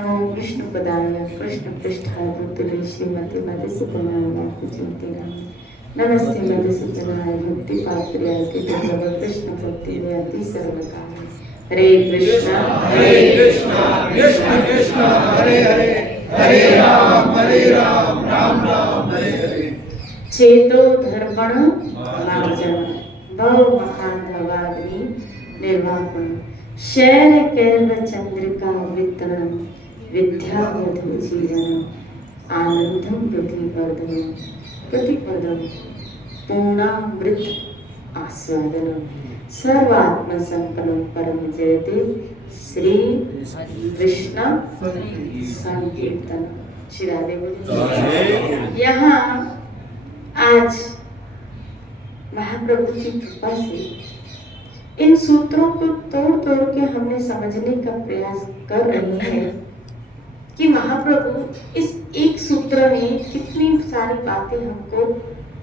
नमो विष्णुपदाय कृष्णपृष्ठाय भूतले श्रीमते मधुसूदनाय वासुदेवाय नमस्ते मधुसूदनाय भक्तिपात्र्याय कृष्ण भक्ति व्याति सर्वकाम हरे कृष्णा कृष्ण कृष्ण हरे हरे हरे राम राम राम हरे हरे। चेतो धर्मण मार्जन भव महाधवाग्नि निर्वापण शैल कैर्व चंद्रिका वितरण विद्यावधु जीवन आनंदम प्रतिपदम पूर्णामृत आस्वादनम सर्वात्म संकलम परम जयते श्री कृष्ण संकीर्तन। श्री राधे बोलिए। यहाँ आज महाप्रभु की कृपा से इन सूत्रों को तोड़ तोड़ के हमने समझने का प्रयास कर रहे हैं कि महाप्रभु इस एक सूत्र में कितनी सारी बातें हमको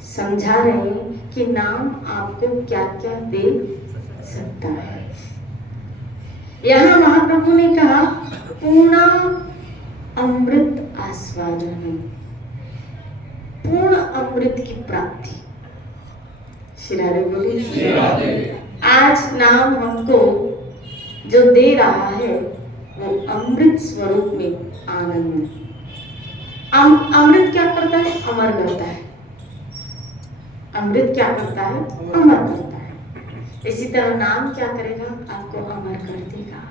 समझा रहे हैं कि नाम आपको क्या क्या दे सकता है। यहाँ महाप्रभु ने कहा पूर्ण अमृत आस्वादन, पूर्ण अमृत की प्राप्ति। श्री राधे बोलिए। आज नाम हमको जो दे रहा है वो अमृत स्वरूप में आनंद। अमृत क्या करता है? अमर करता है। अमृत क्या करता है? अमर करता है। इसी तरह नाम क्या करेगा? आपको अमर कर देगा।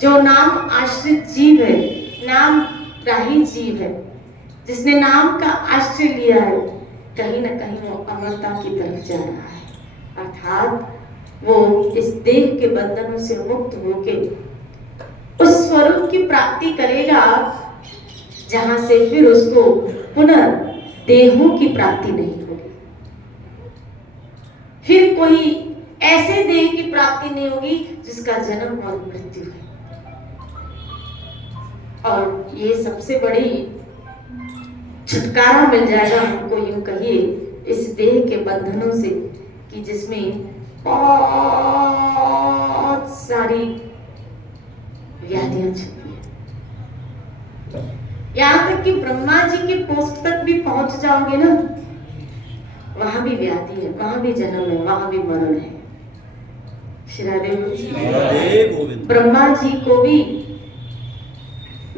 जो नाम आश्रित जीव है, नाम राही जीव है, जिसने नाम का आश्रय लिया है, कहीं ना कहीं वो अमरता की तरफ जा रहा है। अर्थात वो इस देह के बंधनों से मुक्त होके उस स्वरूप की प्राप्ति करेगा जहां से फिर उसको पुनः देहों की प्राप्ति नहीं होगी। फिर कोई ऐसे देह की प्राप्ति नहीं होगी जिसका जन्म और मृत्यु है। और ये सबसे बड़ी छुटकारा मिल जाएगा हमको, यूं कहिए, इस देह के बंधनों से कि जिसमें बहुत सारी व्याधियां छुपी है। यहां तक कि ब्रह्मा जी के पोस्ट तक भी पहुंच जाओगे ना, वहां भी व्याधि है, वहां भी जन्म है, वहां भी मरण है। श्री राधे गोविंद। ब्रह्मा जी को भी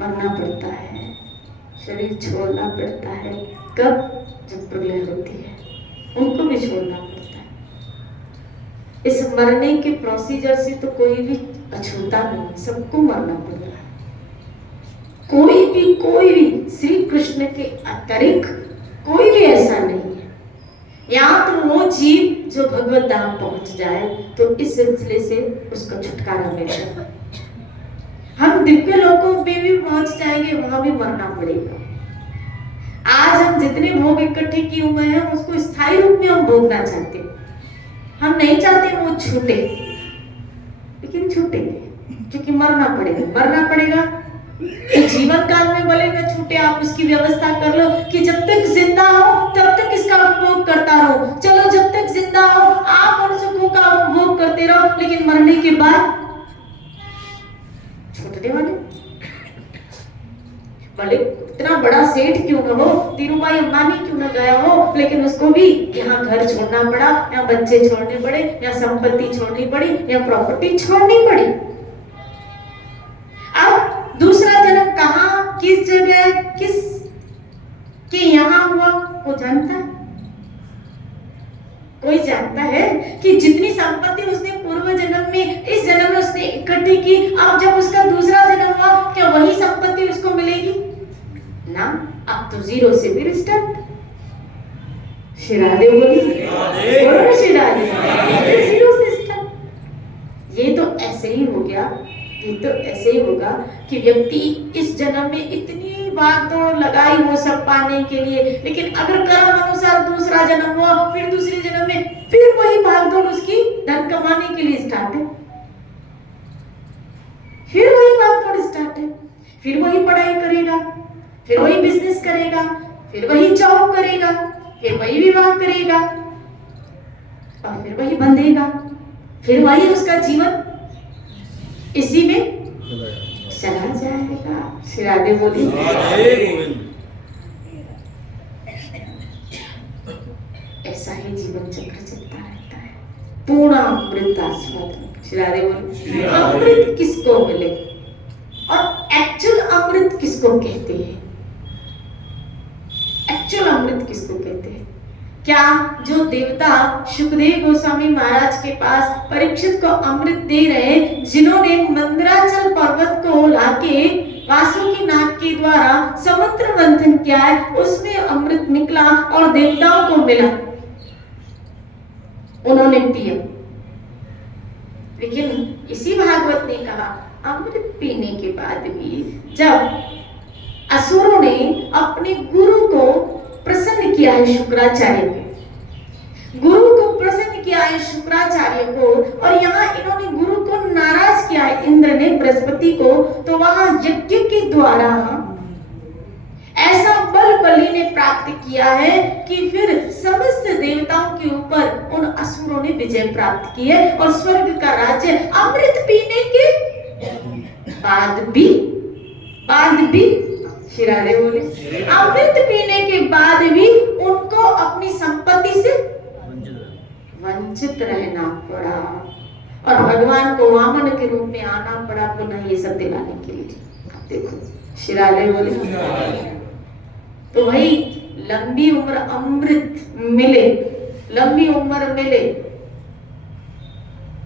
मरना पड़ता है, शरीर छोड़ना पड़ता है। कब? जब प्रलय होती है, उनको भी छोड़ना पड़ता है। इस मरने के प्रोसीजर से तो कोई भी अछूता नहीं, सबको मरना पड़ रहा है। कोई भी श्री कृष्ण के अतिरिक्त कोई भी ऐसा नहीं है। यहाँ तो वो जीव जो भगवत धाम पहुंच जाए तो इस सिलसिले से उसको छुटकारा मिल जाए। हम दिव्य लोकों में भी पहुंच जाएंगे, वहां भी मरना पड़ेगा। आज हम जितने भोग इकट्ठे किए हुए हैं उसको स्थायी रूप में हम भोगना चाहते हैं। हम नहीं चाहते वो छूटे, लेकिन छूटेंगे क्योंकि मरना पड़ेगा। तो जीवन काल में भले न छूटे, आप उसकी व्यवस्था कर लो कि जब तक जिंदा हो तब तक इसका उपभोग करता रहो। चलो, जब तक जिंदा हो आप उन सुखों का उपभोग करते रहो, लेकिन मरने के बाद छूटने वाले। भले इतना बड़ा सेठ क्यों न हो, धीरूभाई अंबानी क्यों न गया हो, लेकिन उसको भी यहाँ घर छोड़ना पड़ा, यहाँ बच्चे छोड़ने पड़े, यहाँ संपत्ति छोड़नी पड़ी, यहाँ प्रॉपर्टी छोड़नी पड़ी। अब दूसरा जन्म कहाँ, किस जगह, किस के यहाँ हुआ, वो जानता है? कोई जानता है कि जितनी संपत्ति उसने पूर्व जन्म में, इस जन्म में उसने इकट्ठी की, अब जब उसका दूसरा जन्म हुआ क्या वही संपत्ति उसको मिलेगी? ना, अब तो जीरो से भी रिस्टार्ट। श्री राधे बोलिए। बोलो श्री राधे। जीरो से स्टार्ट। ये तो ऐसे ही हो गया, ये तो ऐसे ही होगा कि व्यक्ति इस जन्म में इतनी भागदौड़ लगाई वो सब पाने के लिए, लेकिन अगर कर्म अनुसार दूसरा जन्म हुआ, फिर दूसरे जन्म में फिर वही भागदौड़ उसकी धन कमाने के लिए स्टार्ट है। फिर वही भागदौड़ स्टार्ट है, फिर वही पढ़ाई करेगा, फिर वही बिजनेस करेगा, फिर वही जॉब करेगा, फिर वही विवाह करेगा और फिर वही बंधेगा, फिर वही उसका जीवन इसी में चला जाएगा। श्री राधे बोली। ऐसा ही जीवन चक्र चलता रहता है। पूर्ण अमृत आस्वादन। श्री राधे बोली। अमृत किसको मिले और एक्चुअल अमृत किसको कहते हैं? एक्चुअल अमृत किसको कहते हैं? क्या जो देवता शुकदेव गोस्वामी महाराज के पास परीक्षित को अमृत दे रहे, जिन्होंने मंदराचल पर्वत को लाके वासुकी नाग के द्वारा समुद्र मंथन किया है, उसमें अमृत निकला और देवताओं को मिला, उन्होंने पिया। लेकिन इसी भागवत ने कहा अमृत पीने के बाद भी जब असुरों ने अपने गुरु को प्रसन्न किया है, शुक्राचार्य को, गुरु को प्रसन्न किया है शुक्राचार्य को, और यहाँ इन्होंने गुरु को नाराज किया है इंद्र ने बृहस्पति को, तो वहां यज्ञ के द्वारा ऐसा बल बलि ने प्राप्त किया है कि फिर समस्त देवताओं के ऊपर उन असुरों ने विजय प्राप्त की है, और स्वर्ग का राज्य अमृत पीने के बाद भी श्री राधे बोले, अमृत पीने के बाद भी उनको अपनी संपत्ति से वंचित रहना पड़ा, और भगवान को वामन के रूप में आना पड़ा पुनः ये सब दिलाने के लिए। आप देखो श्री राधे बोले। तो वही लंबी उम्र अमृत मिले, लंबी उम्र मिले,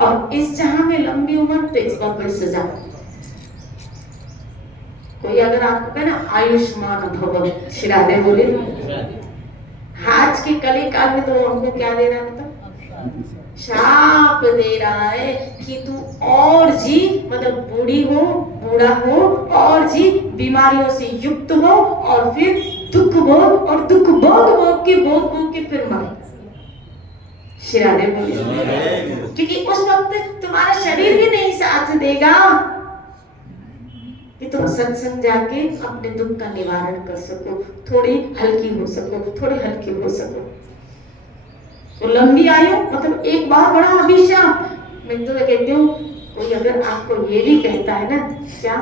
और इस जहां में लंबी उम्र तो इसका कोई सजा। कोई अगर आपको कहे ना आयुष्मान भव, श्री राधे बोले, आज के कली काल में तो हमको क्या दे रहा है, मतलब शाप दे रहा है कि तू और जी, मतलब बूढ़ी हो, बूढ़ा हो, और जी बीमारियों से युक्त हो, और फिर दुख भोग, और दुख भोग के फिर मरे। श्री राधे बोले, क्योंकि उस वक्त तुम्हारा शरीर भी नहीं साथ देगा कि तुम सत्संग जाके अपने दुख का निवारण कर सको, थोड़ी हल्की हो सको। तो लंबी आयु मतलब एक बार बड़ा अभिशाप। मैं तो कहती हूँ, कोई अगर आपको ये भी कहता है ना, क्या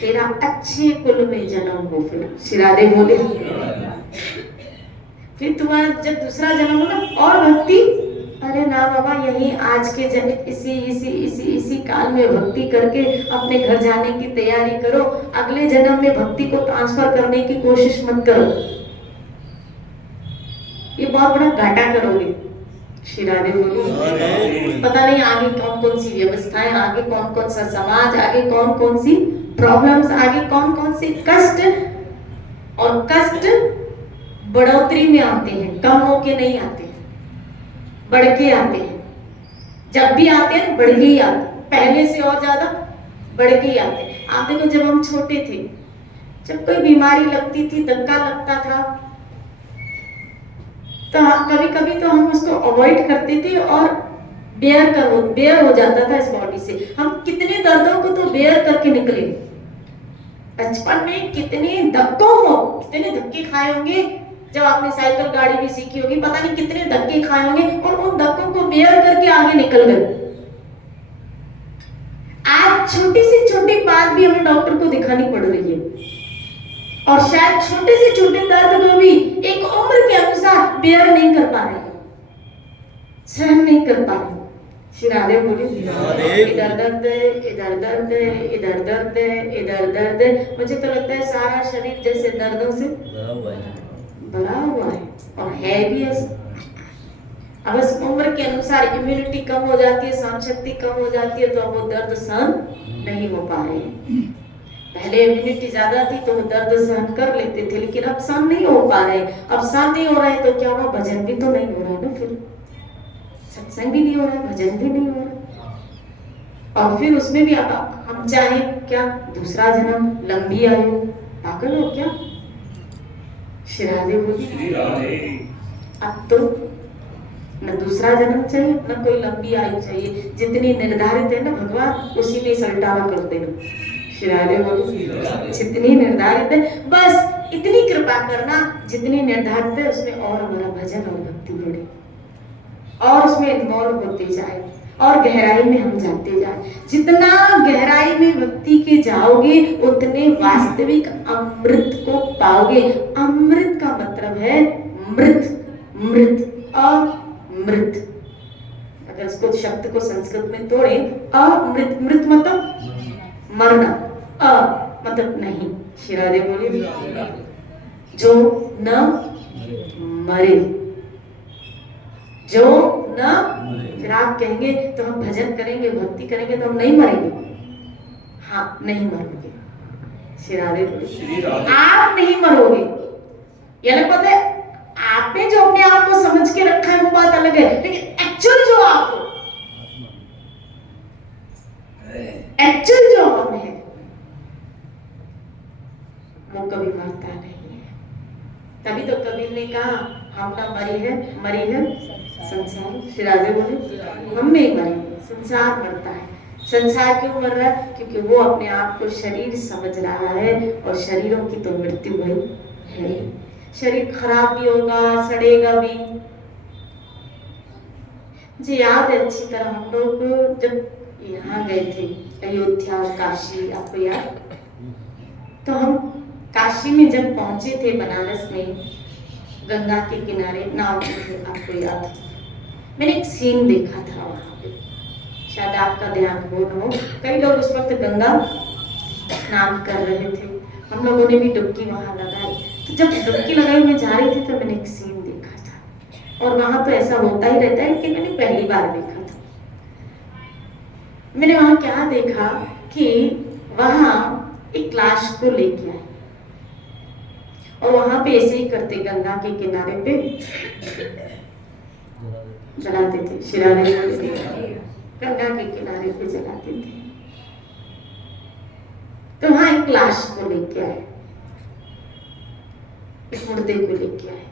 तेरा अच्छे कुल में जन्म हो, फिर श्री राधे बोले, फिर तुम्हारा जब दूसरा जन्म हो ना और भक्ति, अरे ना बाबा, यही आज के जन्म इसी काल में भक्ति करके अपने घर जाने की तैयारी करो, अगले जन्म में भक्ति को ट्रांसफर करने की कोशिश मत करो, ये बहुत बड़ा घाटा करोगे। श्री राधे बोली। पता नहीं आगे कौन कौन सी व्यवस्थाएं, आगे कौन कौन सा समाज, आगे कौन कौन सी प्रॉब्लम्स, आगे कौन कौन से कष्ट, और कष्ट बढ़ोतरी में आते हैं, कम होके नहीं आते, बढ़ के आते हैं। जब भी आते हैं बढ़ के ही आते हैं, पहले से और ज्यादा बढ़ के ही आते हैं। आप देखो, जब हम छोटे थे, जब कोई बीमारी लगती थी, धक्का लगता था, तो कभी कभी तो हम उसको अवॉइड करते थे और बेयर हो जाता था इस बॉडी से। हम कितने दर्दों को तो बेयर करके निकले। बचपन में कितने धक्के खाए होंगे, जब आपने साइकिल गाड़ी भी सीखी होगी, पता नहीं कितने धक्के खाए होंगे, और उन धक्कों को बेयर करके आगे निकल गए। आज छोटी से छोटी बात भी हमें डॉक्टर को दिखानी पड़ रही है, और शायद छोटे से छोटे दर्द को भी एक उम्र के अनुसार बेयर नहीं कर पा रहे, सहन नहीं कर पा रहे। श्री राधे बोले, इधर दर्द है, इधर दर्द है, इधर दर्द है, इधर दर्द है। मुझे तो लगता है सारा शरीर जैसे दर्दों से भरा हुआ है, और है भी ऐसा। अब इस उम्र के अनुसार इम्यूनिटी कम हो जाती है, सहन शक्ति कम हो जाती है, तो अब वो दर्द सहन नहीं हो पा रहे। पहले इम्यूनिटी ज्यादा थी तो वो दर्द सहन कर लेते थे, लेकिन अब सहन नहीं हो पा रहे। अब सहन नहीं हो रहा है तो क्या हुआ, भजन भी तो नहीं हो रहा है ना, फिर सत्संग भी नहीं हो रहा है, भजन भी नहीं हो रहा, और फिर उसमें भी हम चाहे क्या दूसरा जन्म, लंबी आयु, पागल हो क्या? श्री राधे बोली। अब तो न दूसरा जन्म चाहिए, न कोई लंबी आयु चाहिए, जितनी निर्धारित है ना भगवान, उसी में सलटावा करते हैं। श्री राधे बोली, जितनी निर्धारित है बस इतनी कृपा करना, जितनी निर्धारित है उसमें और हमारा भजन और भक्ति बढ़े, और उसमें इन्वॉल्व होते जाए, और गहराई में हम जाते जाए। जितना गहराई में भक्ति के जाओगे उतने वास्तविक अमृत को पाओगे। अमृत का मतलब है मृत, मृत, अमृत। अगर इसको शब्द को संस्कृत में तोड़े, अमृत, मृत मतलब मरना, अ मतलब नहीं। शिरादे बोले, जो न मरे, जो न, फिर आप कहेंगे तो हम भजन करेंगे, भक्ति करेंगे तो हम नहीं मरेंगे। हाँ, नहीं मरोगे। शिरादे बोले, आप नहीं मरोगे। ये अलग बात है, आपने जो अपने आप को समझ के रखा है वो बात अलग है, लेकिन एक्चुअल जो आप हो, एक्चुअल जो हम है, वो कभी मरता नहीं है। तभी तो कबीर ने कहा, हम ना मरी है संसार। शिराजे बोले, हम नहीं मरेंगे, संसार मरता है। संसार क्यों मर रहा है? क्योंकि वो अपने आप को शरीर समझ रहा है, और शरीरों की तो मृत्यु भई है। शरीर खराब भी होगा, सड़ेगा भी। मुझे याद है अच्छी तरह, हम लोग जब यहाँ गए थे अयोध्या और काशी, आपको याद? तो हम काशी में जब पहुंचे थे, बनारस में गंगा के किनारे नाव थे, आपको याद? मैंने एक सीन देखा था वहां पे, शायद आपका ध्यान हो। कई लोग उस वक्त गंगा स्नान कर रहे थे, हम लोगों ने भी डुबकी वहां लगाई। तो जब डुबकी लगाई मैं जा रही थी तो मैंने एक सीन देखा था, और वहां तो ऐसा होता ही रहता है, लेकिन मैंने पहली बार देखा था। मैंने वहां क्या देखा कि वहां एक लाश को लेके आए, और वहां पे ऐसे ही करते, गंगा के किनारे पे जलाते थे। शिराने गंगा के किनारे पे जलाते थे। तो वहां एक लाश को लेके आए, एक मुर्दे को लेके आए,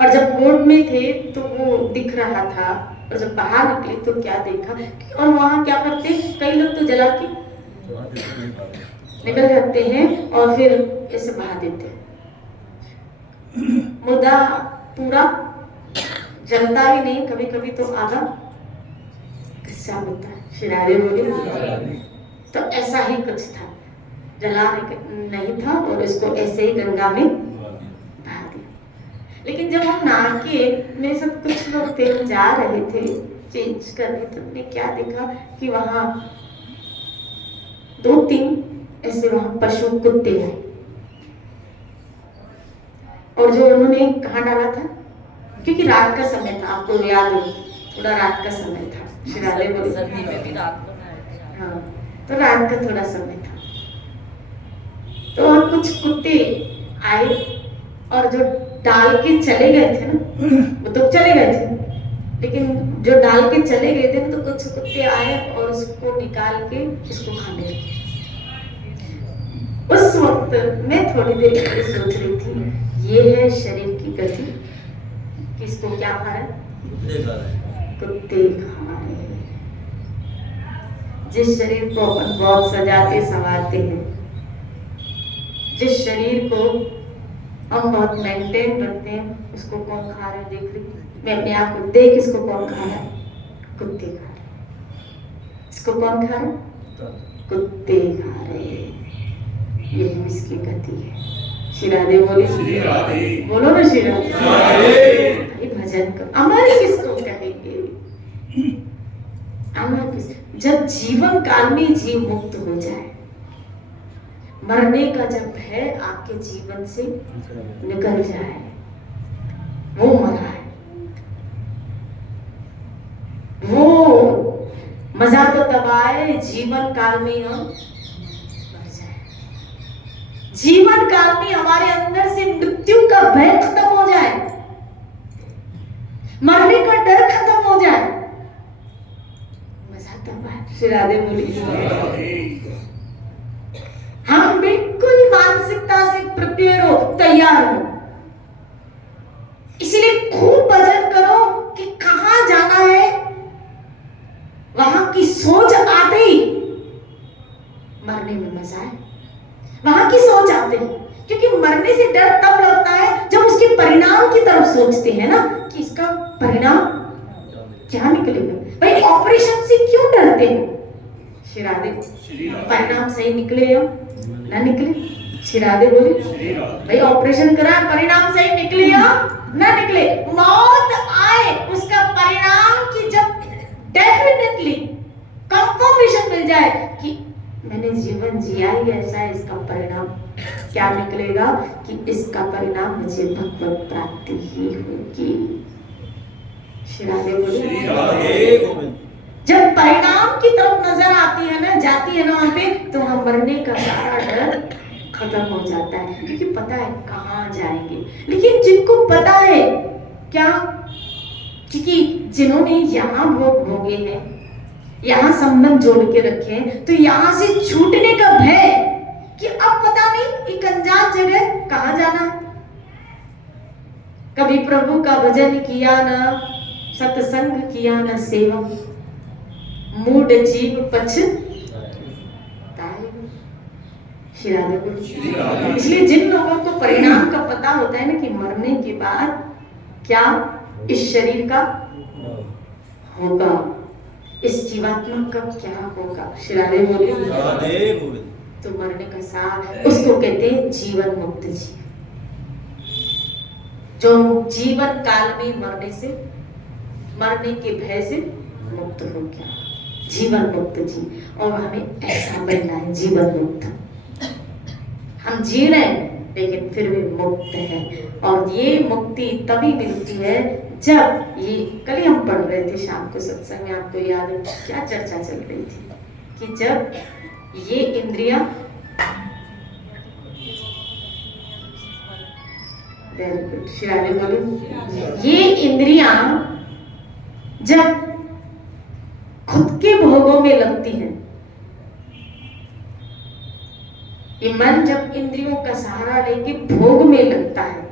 और जब बोट में थे तो वो दिख रहा था, और जब बाहर निकले तो क्या देखा, और वहां क्या करते, कई लोग तो जला के निकल जाते हैं और फिर ऐसे बहा देते हैं। मुर्दा पूरा जलता भी नहीं, कभी कभी तो आधा कच्चा होता है। शिरारे बोले, तो ऐसा ही कुछ था, जला नहीं था, और इसको ऐसे ही गंगा में बहा दिया। लेकिन जब हम नहा के, मेरे साथ कुछ लोग थे, जा रहे थे चेंज करने, तो हमने क्या देखा कि वहां 2-3 ऐसे वहां पशु कुत्ते हैं, और जो उन्होंने कहाँ डाला था, क्योंकि रात का समय था, आपको याद हो, थोड़ा रात का समय था। शिराले बोले, सर्दी में भी रात को हाँ, तो रात का थोड़ा समय था। तो वहां कुछ कुत्ते आए, और जो डाल के चले गए थे ना, वो तो चले गए थे, लेकिन जो डाल के चले गए थे तो कुछ कुत्ते आए और उसको निकाल के उसको खाने लगे। उस वक्त मैं थोड़ी देर पहले सोच रही थी, ये है शरीर की गति, किसको क्या खा रहा है? कुत्ते खा रहे हैं। जिस शरीर को अपन बहुत सजाते संवारते हैं, जिस शरीर को हम बहुत मेंटेन रखते हैं, उसको कौन खा रहा है? देख रही मैं अपने आप को, देख इसको कौन खा रहा है? कुत्ते खा रहे हैं। इसको कौन खा रहा है? कुत्ते खा रहे हैं। यही इसकी गति है। शिरादे बोले, बोलो ना शिरादे। भजन कर, अमर किसको कहेंगे? अमर किस? जब जीवन काल में जीव मुक्त हो जाए, मरने का जब भय आपके जीवन से निकल जाए, वो मरा है। वो मजा तो तब आए जीवन काल में हम मर जाए, जीवन काल में हमारे अंदर से मृत्यु का भय खत्म हो जाए, मरने का डर खत्म हो जाए, मजा तब आए। शिरादे बोली, हम बिल्कुल मानसिकता से प्रिपेयर हो, तैयार हो। इसलिए खूब भजन करो कि कहां जाना है, वहां की सोच आते ही मरने में मजा है। वहां की सोच आते ही, क्योंकि मरने से डर तब लगता है जब उसके परिणाम की तरफ सोचते हैं ना, कि इसका परिणाम क्या निकलेगा? भाई ऑपरेशन से क्यों डरते हो? श्री राधे। परिणाम सही निकले या ना निकले? श्री राधे बोले। भाई ऑपरेशन करा, परिणाम सही निकले या ना निकले? मौत आए उसका परिणाम की जब डेफिनेटली कंफर्मेशन मिल जाए कि मैंने जीवन जिया ही ऐसा है, इसका परिणाम क्या निकलेगा कि इसका परिणाम मुझे भगवत प्राप्ति ही होगी। श्री राधे बोले। जब परिणाम की तरफ नजर आती है ना, जाती है ना वहां पे, तो हम मरने का सारा डर खत्म हो जाता है, क्योंकि पता है कहां जाएंगे। लेकिन जिनको पता है क्या, क्योंकि जिन्होंने यहाँ भोग भोगे हैं, यहाँ संबंध जोड़ के रखे हैं, तो यहाँ से छूटने का भय कि अब पता नहीं एक अनजान जगह कहां जाना है। कभी प्रभु का भजन किया न सत्संग किया न सेवा, मूड जीव पछताए। श्री राधे बोले। इसलिए जिन लोगों को परिणाम का पता होता है ना कि मरने के बाद क्या इस शरीर का होगा, इस जीवात्मा का क्या होगा, श्री राधे बोले, तो मरने का सार, उसको कहते हैं जीवन मुक्त जीव, जो जीवन काल में मरने के भय से मुक्त हो गया, जीवन मुक्त जीव। और हमें ऐसा बनना है, जीवन मुक्त। हम जी रहे हैं लेकिन फिर भी मुक्त है। और ये मुक्ति तभी मिलती है जब ये, कल ही हम पढ़ रहे थे शाम को सत्संग में, आपको याद है क्या चर्चा चल रही थी कि जब ये इंद्रियां, वेरी गुड श्री राधे बोले, ये इंद्रियां जब खुद के भोगों में लगती हैं, ये मन जब इंद्रियों का सहारा लेके भोग में लगता है,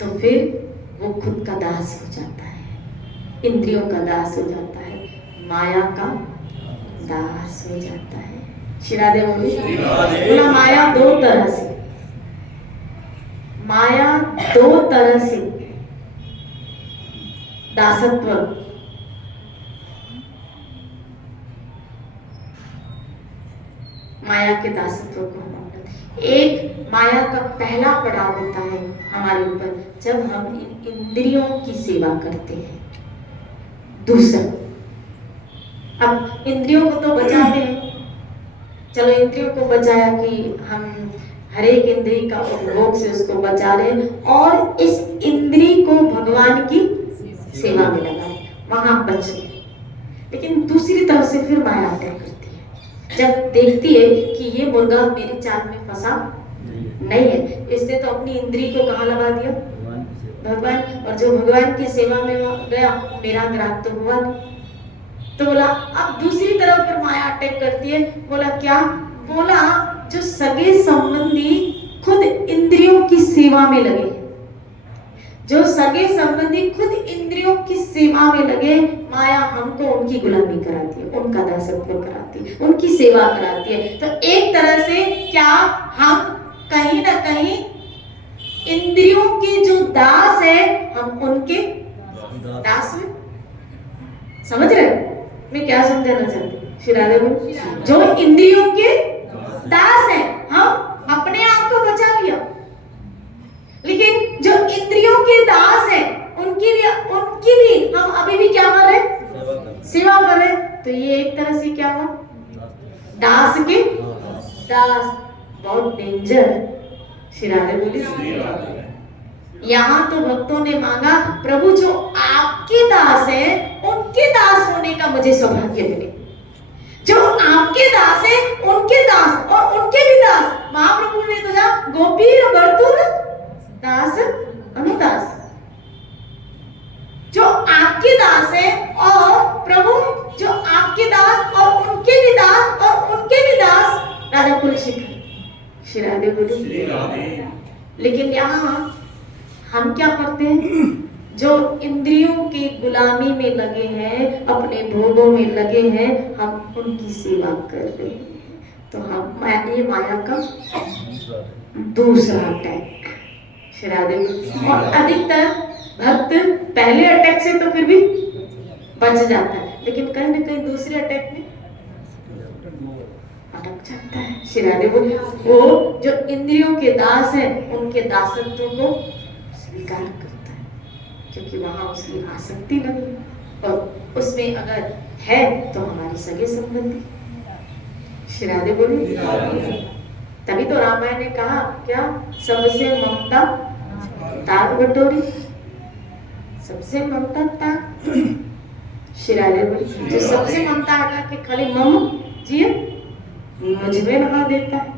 तो फिर वो खुद का दास हो जाता है, इंद्रियों का दास हो जाता है, माया का दास हो जाता है। श्री राधे बोला। माया दो तरह से, माया दो तरह से दासत्व, माया के दासत्व को हम, एक माया का पहला पड़ाव होता है हमारे ऊपर जब हम इन इंद्रियों की सेवा करते हैं। दूसरा, अब इंद्रियों को तो बचाते हैं, चलो इंद्रियों को बचाया कि हम हर एक इंद्री का उपभोग से उसको बचा रहे हैं और इस इंद्री को भगवान की सेवा में लगाए, वहां बच गए। लेकिन दूसरी तरफ से फिर माया अटैक करती है, जब देखती है कि ये मुर्गा मेरी चाल में फंसा नहीं है, इसने तो अपनी इंद्री को कहाँ लगा दिया, भगवान, और जो भगवान की सेवा में गया मेरा ग्राहक तो हुआ नहीं। तो बोला, अब दूसरी तरफ फिर माया अटैक करती है, बोला क्या, बोला जो सगे संबंधी खुद इंद्रियों की सेवा में लगे, जो सगे संबंधी खुद इंद्रियों की सेवा में लगे, माया हमको उनकी गुलामी कराती है, उनका दासत्व कराती है, उनकी सेवा कराती है। तो एक तरह से क्या हम कहीं ना कहीं इंद्रियों के जो दास है, हम उनके दास में, समझ रहे हो मैं क्या समझाना चाहती हूँ? श्री राधे बोल। जो इंद्रियों के दास है, हम अपने आप को बचा लिया, लेकिन जो इंद्रियों के दास है उनकी भी हम अभी भी क्या कर रहे, सेवा कर रहे। तो ये एक तरह से क्या हुआ, दास के दास, बहुत डेंजर। श्री राधे बोली। यहाँ तो भक्तों ने मांगा, प्रभु जो आपके दास है उनके दास होने का मुझे सौभाग्य मिले, जो आपके दास है उनके दास और उनके भी दास। महाप्रभु ने तो जा गोपीर बर्तुर दास अनुदास, जो आपके दास है और प्रभु जो आपके दास और उनके भी दास और उनके भी दास, राधा कुल शिखर। श्री राधे बोले। लेकिन यहाँ हम क्या करते हैं, जो इंद्रियों की गुलामी में लगे हैं, अपने भोगों में लगे हैं, हम उनकी सेवा कर रहे हैं। तो हम ये माया का दूसरा अटैक। श्री राधे बोले। और अधिकतर भक्त पहले अटैक से तो फिर भी बच जाता है, लेकिन कहीं ना कहीं दूसरे अटैक में अटक जाता है। श्री राधे बोले वो जो इंद्रियों के दास हैं उनके दासत्व को स्वीकार करता है, क्योंकि वहां उसकी आसक्ति नहीं है, और उसमें अगर है तो हमारी सगे संबंधी। श्री राधे बोले। तभी तो रामायण ने कहा क्या, सबसे ममता ताक बटोरी, सबसे ममता ताक। श्री राधे बोले जो सबसे ममता हटा के खाली मम जिए मुझमें लगा देता है,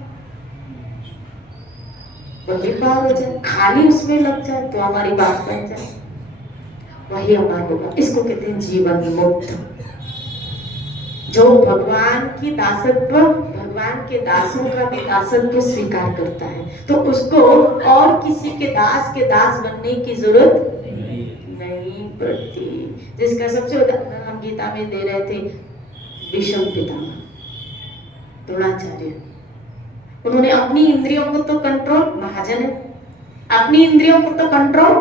वही पार हो जाए, खाली उसमें लग जाए तो हमारी बात बन जाए, वही हमारा होगा। इसको कहते हैं जीवन मुक्त। जो भगवान की दासत्व, भगवान के दासों का भी दासत्व स्वीकार करता है, तो उसको और किसी के दास बनने की जरूरत नहीं पड़ती। जिसका सबसे उदाहरण हम गीता में दे रहे थे, भीष्म पितामह द्रोणाचार्य। उन्होंने अपनी इंद्रियों को तो कंट्रोल, महाजन है, अपनी इंद्रियों को तो कंट्रोल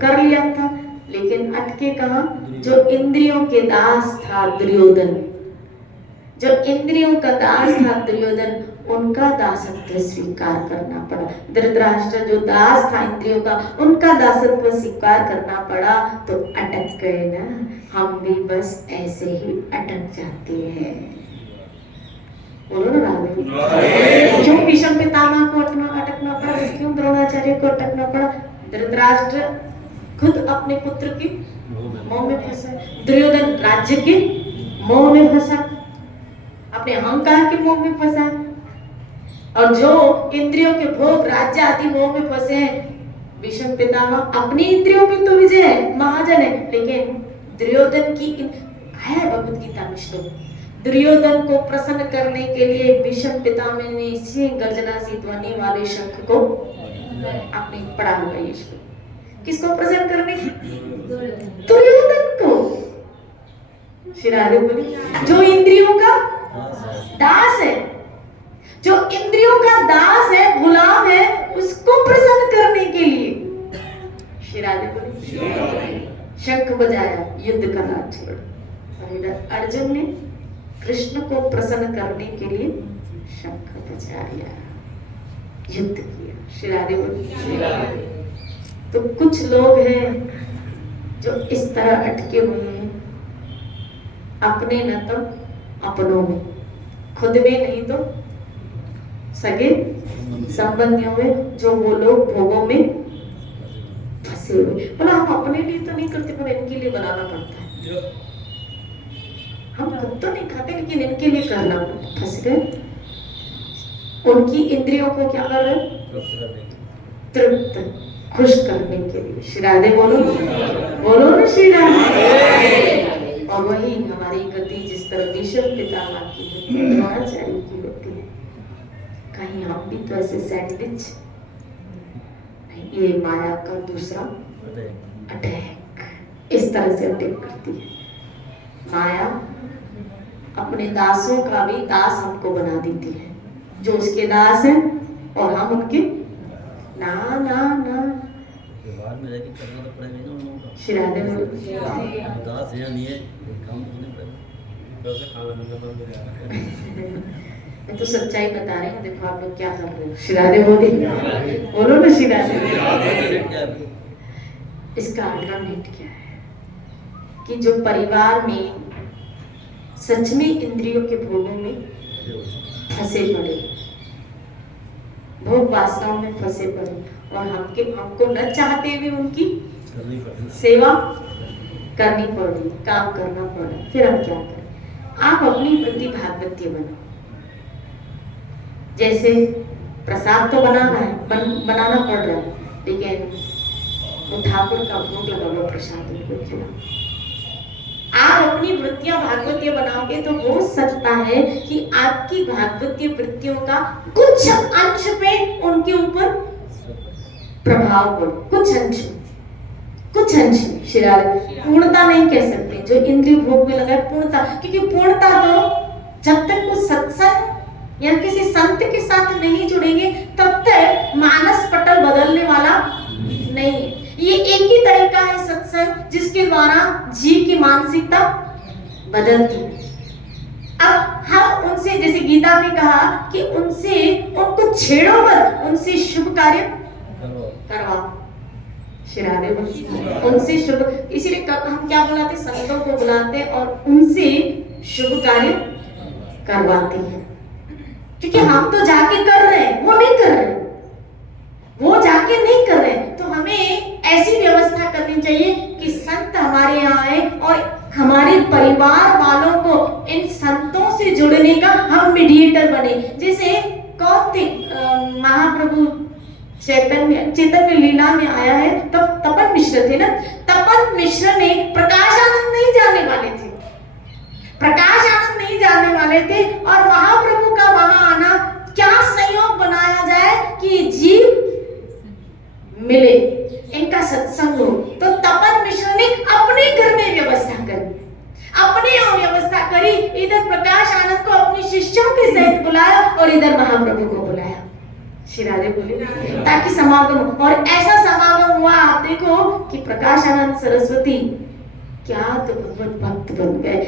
कर लिया था, लेकिन अटके कहां, जो इंद्रियों के दास था दुर्योधन, जो इंद्रियों का दास था दुर्योधन, उनका दासत्व स्वीकार करना पड़ा। धृतराष्ट्र जो दास था इंद्रियों का, उनका दासत्व स्वीकार करना पड़ा, तो अटक गए ना। हम भी बस ऐसे ही अटक जाते हैं। बोलो ना राधे। क्यों भीष्म पितामह को अटकना पड़ा, क्यों द्रोणाचार्य को अटकना पड़ा? धृतराष्ट्र खुद अपने पुत्र की मोह में फंसा, दुर्योधन राज्य के मोह में फंसा, अपने अहंकार के मोह में फंसा, और जो इंद्रियों के भोग राज्य आदि मोह में फंसे हैं, भीष्म पितामह अपनी इंद्रियों में तो विजय है, महाजन है, लेकिन दुर्योधन की है भगवत गीता में श्लोक, दुर्योधन को प्रसन्न करने के लिए भीष्म पितामह ने इसी गर्जना सी ध्वनि वाले शंख को अपने पढ़ा हुआ ये श्लोक। किसको प्रसन्न करने? दुर्योधन को। श्री राधे बोली जो इंद्रियों का दास है, जो इंद्रियों का दास है, गुलाम है, उसको प्रसन्न करने के लिए श्री राधे बोली शंख बजाया, युद्ध करना छोड़। अर्जुन ने कृष्ण को प्रसन्न करने के लिए शंख बजाया, युद्ध किया। श्री राधे बोली। तो कुछ लोग हैं जो इस तरह अटके हुए हैं, अपने न तो अपनों में, खुद में नहीं तो सगे संबंधियों में, जो वो लोग भोगों में फंसे हुए। बोला हम अपने लिए तो नहीं करते, पर इनके लिए बनाना पड़ता है। हम खुद तो नहीं खाते, लेकिन इनके लिए करना पड़ता है। फंस गए, उनकी इंद्रियों को क्या कर रहे? तृप्त, खुश करने के लिए। श्री राधे बोलो, बोलो ना श्री राधे। और वही हमारी गति जिस तरह भीष्म पितामह की द्रोणाचार्य की होती है, कहीं हम भी तो ऐसे सैंडविच, ये माया का दूसरा अटैक इस तरह से अटैक करती है। माया अपने दासों का भी दास हमको बना देती है, जो उसके दास हैं और हम उनके ना ना ना। बाद में जाके करना तो पड़ेगा ना उन लोगों का। श्री राधे बोलो। दास या नहीं है, काम तो नहीं पड़ेगा। कैसे खाना मिलेगा? मैं तो सच्चाई बता रही हूँ, देखो आप लोग क्या कर रहे हो। श्री राधे बोलो, बोलो ना श्री राधे। इसका अल्टरनेट क्या है कि जो परिवार में सच में इंद्रियों के भोगों में फंसे पड़े, भोग वासनाओं में फंसे पड़े, और हमको न चाहते हुए उनकी सेवा करनी पड़ रही, काम करना पड़ रहा, फिर हम क्या करें? आप अपनी वृत्ति भागवतीय बनो। जैसे प्रसाद तो बनाना है, बनाना पड़ रहा है, लेकिन वो ठाकुर का भोग लगा हुआ प्रसाद उनको खिलाओ। आप अपनी वृत्तियां भागवतीय बनाओगे तो हो सकता है कि आपकी भागवतीय वृत्तियों का कुछ अंश पे उनके ऊपर प्रभाव पड़े, कुछ अंश। श्री राधे पूर्णता नहीं कह सकते, जो इंद्रिय भोग में लगा पूर्णता, क्योंकि पूर्णता तो जब तक वो सत्संग या किसी संत के साथ नहीं जुड़ेंगे तब तक मानस पटल बदलने वाला नहीं। ये एक ही तरीका है सत्संग जिसके द्वारा जीव की मानसिकता बदलती है। अब हम उनसे, जैसे गीता में कहा कि उनको छेड़ो मत, उनसे शुभ कार्य करवाओ। शिराने उनसे शुभ, इसीलिए हम क्या बुलाते, संतों को बुलाते और उनसे शुभ कार्य करवाते हैं। क्योंकि हम तो जाके कर रहे हैं, वो नहीं कर रहे, वो जाके नहीं कर रहे। तो हमें ऐसी व्यवस्था करनी चाहिए कि संत हमारे यहाँ आए और हमारे परिवार वालों को इन संतों से जुड़ने का हम मीडिएटर बने। जैसे कौन थे महाप्रभु चैतन्य लीला में आया है, तब तपन मिश्र थे ना। तपन मिश्र ने प्रकाश आनंद नहीं जाने वाले थे, प्रकाश आनंद नहीं जाने वाले थे, और महाप्रभु का वहां आना, क्या संयोग बनाया जाए कि जीव मिले, इनका सत्संग हो। तो तपन मिश्र ने अपने घर में व्यवस्था करी, अपने यहाँ व्यवस्था करी। इधर प्रकाश आनंद को अपने शिष्यों के सहित बुलाया और इधर महाप्रभु को बुलाया। शिरारे बोले ताकि समागम, और ऐसा समागम हुआ, आप देखो कि प्रकाश आनंद सरस्वती क्या तो भगवत भक्त बन गए।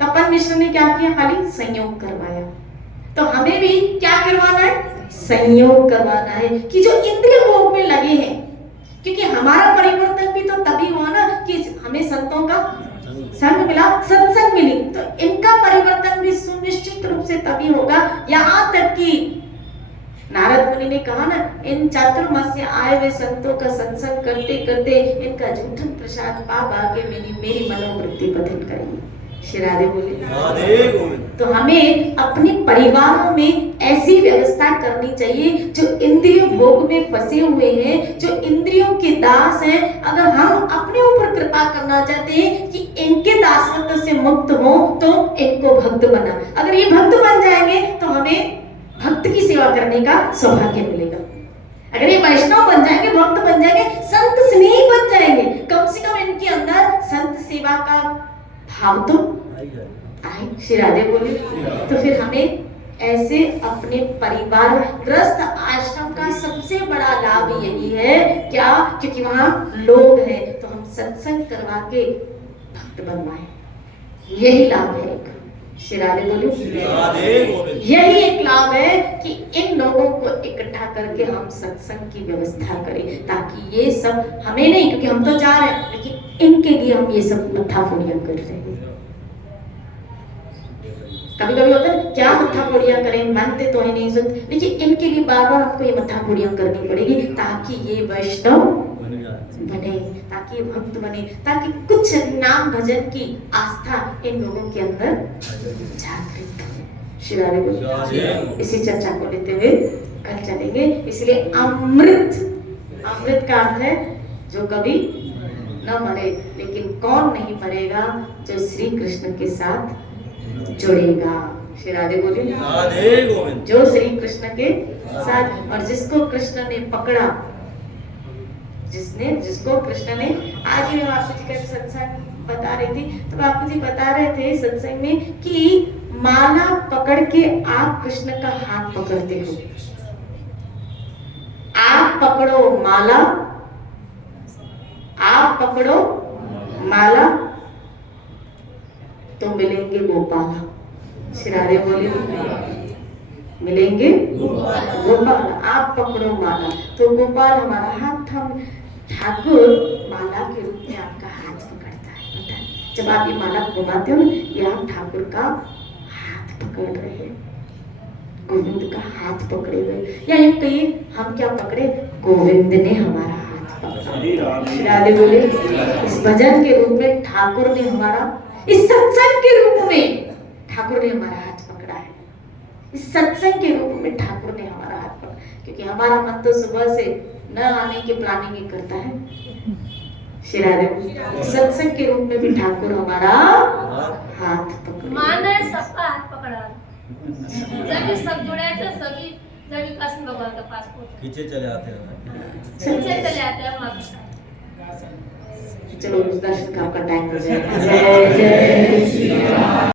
तपन मिश्र ने क्या किया, खाली संयोग करवाया। तो हमें भी क्या करवाना है, संयोग करवाना है कि जो इंद्रिय भोग में लगे हैं, क्योंकि हमारा परिवर्तन भी तो तभी हुआ ना कि हमें संतों का संग मिला, सत्संग मिली। तो इनका परिवर्तन भी सुनिश्चित रूप से तभी होगा। यहाँ तक कि नारद मुनि ने कहा ना, इन चातुर्मास से आए हुए संतों का सत्संग करते करते इनका जूठन प्रसाद पा के मेरी मनोवृत्ति बदल गई। शिरादे बोले। तो हमें अपने परिवारों में ऐसी व्यवस्था करनी चाहिए, जो इंद्रिय भोग में फंसे हुए हैं, जो इंद्रियों के दास हैं, अगर हम अपने ऊपर कृपा करना चाहते हैं कि इनके दासत्व से मुक्त हो, तो इनको भक्त बना। अगर ये भक्त बन जाएंगे तो हमें भक्त की सेवा करने का सौभाग्य मिलेगा। अगर ये वैष्णव बन जाएंगे, भक्त बन जाएंगे, संत स्नेही बन जाएंगे, कम से कम इनके अंदर संत सेवा का भाव तो आए। शिरादे बोले। तो फिर हमें ऐसे अपने परिवार, ग्रस्त आश्रम का सबसे बड़ा लाभ यही है, क्या, क्योंकि वहां लोग हैं, तो हम सत्संग करवा के भक्त बनवाए, यही लाभ है एक। शिरादे बोले। यही एक लाभ है कि इन लोगों को इकट्ठा करके हम सत्संग की व्यवस्था करें, ताकि ये सब हमें नहीं, क्योंकि हम तो जा रहे हैं, लेकिन इनके लिए हम ये सब मत्था फोड़ियां कर रहे हैं। कभी कभी होता है क्या मत्था फोड़ियां करें, मानते तो है नहीं सुनते, लेकिन इनके लिए बार बार हमको ये मत्था फोड़ियां करनी पड़ेगी, ताकि ये वैष्णव बने, ताकि भक्त बने, ताकि कुछ नाम भजन की आस्था इन लोगों के अंदर जागृत हो। शिरारे बोले। इसी चर्चा को लेते हुए कल चलेंगे। इसलिए अमृत, अमृत का अर्थ है जो कभी न मरे, लेकिन कौन नहीं मरेगा, जो श्री कृष्ण के साथ जुड़ेगा। श्री राधे बोले। जो श्री कृष्ण के साथ, और जिसको कृष्ण ने पकड़ा, जिसको कृष्ण ने, आज ही मैं बापू जी का सत्संग बता रही थी, तो बापू जी बता रहे थे सत्संग में कि माला पकड़ के आप कृष्ण का हाथ पकड़ते हो, आप पकड़ो माला, आप पकड़ो माला, तो मिलेंगे गोपाल। शिरारे बोले, मिलेंगे गोपाल। आप पकड़ो माला तो गोपाल हमारा हाथ थाम, ठाकुर माला के रूप में आपका हाथ पकड़ता है। जब आप ये माला घुमाते हो ना, ये आप ठाकुर का हाथ पकड़ रहे हैं, गोविंद का हाथ पकड़े हुए, या यूं कहिए हम क्या पकड़े, गोविंद ने हमारा हाथ पकड़ा। राधे बोले। इस भजन के रूप में ठाकुर ने हमारा, इस सत्संग के रूप में ठाकुर ने हमारा हाथ पकड़ा है, इस सत्संग के रूप में ठाकुर ने हमारा हाथ पकड़ा, क्योंकि हमारा मन तो सुबह से न आने की प्लानिंग ही करता है। सत्संग के रूप में भी ठाकुर हमारा हाथ पकड़े, माने सबका हाथ पकड़ा, जब सब जुड़े थे सभी, जब कृष्ण भगवान के पास पहुंचे, पीछे चले आते हैं वहाँ। चलो दर्शन का आपका टाइम हो जाएगा। जय जय श्री राम।